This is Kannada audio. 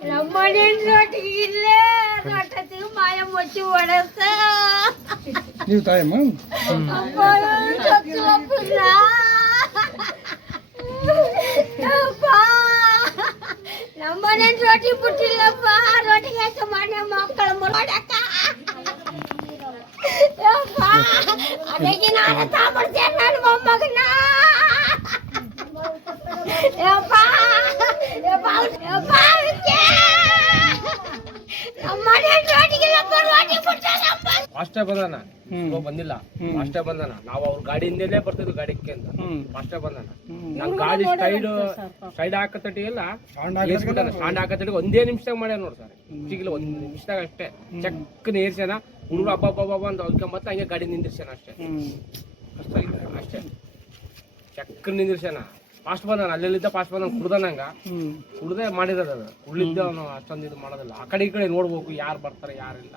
Lama dia nak gila. Kata tu mayam macam mana sah. 이거 다 해먹? 아빠야 잡지 아프냐 아빠 남만의 로티 붙일라 아빠 로티 해서 마냐 먹을 물어다까 아빠 아내기 나는 담을 쟤는 못 먹나 아빠 아빠 아빠 아빠 남만의 로티 길러 버로티 붙여서 master ಬಂದಾನ ಬಂದಿಲ್ಲ ಮಾಸ್ಟರ್ ಬಂದಾನ ನಾವ್ ಅವ್ರ ಗಾಡಿ ಹಿಂದೆ ಬರ್ತಿದ್ವಿ ಗಾಡಿ ಅಂತ ಮಾಸ್ಟರ್ ಬಂದಾನ ನನ್ ಗಾಡಿ ಸೈಡ್ ಸೈಡ್ ಹಾಕತಟಿ ಇಲ್ಲ ಸ್ಟ್ಯಾಂಡ್ ಹಾಕತಟಿ ಒಂದೇ ನಿಮಿಷದಾಗ ಮಾಡ್ಯ ನೋಡ್ತಾರೆ ಸಿಗ್ಲಿಲ್ಲ ಒಂದ್ ನಿಮಿಷದಾಗ ಅಷ್ಟೇ ಚೆಕ್ ನೇರ್ಸ್ಯಾನ ಹುಡುಗರು ಅಬ್ಬಾ ಬಾಬಾ ಬಾ ಅಂತ ಅದ್ಕೆ ಮತ್ತೆ ಹಂಗೆ ಗಾಡಿ ನಿಂದಿರ್ಸ್ಯಾನ ಅಷ್ಟೇ ಅಷ್ಟೇ ಚೆಕ್ ನಿಂದಿರ್ಸ್ಯಾನ ಫಾಸ್ಟ್ ಬಂದಾನ ಅಲ್ಲಿದ್ದ ಫಾಸ್ಟ್ ಬಂದಾನ ಕುಡ್ದಾನಂಗ ಕುಡ್ದೇ ಮಾಡಿರೋದ ಕುಡ್ಲಿದ್ದ ಅವನು ಅಷ್ಟೊಂದು ಇದು ಮಾಡೋದಿಲ್ಲ ಆ ಕಡೆ ಈ ಕಡೆ ನೋಡ್ಬೇಕು ಯಾರು ಬರ್ತಾರೆ ಯಾರಿಲ್ಲ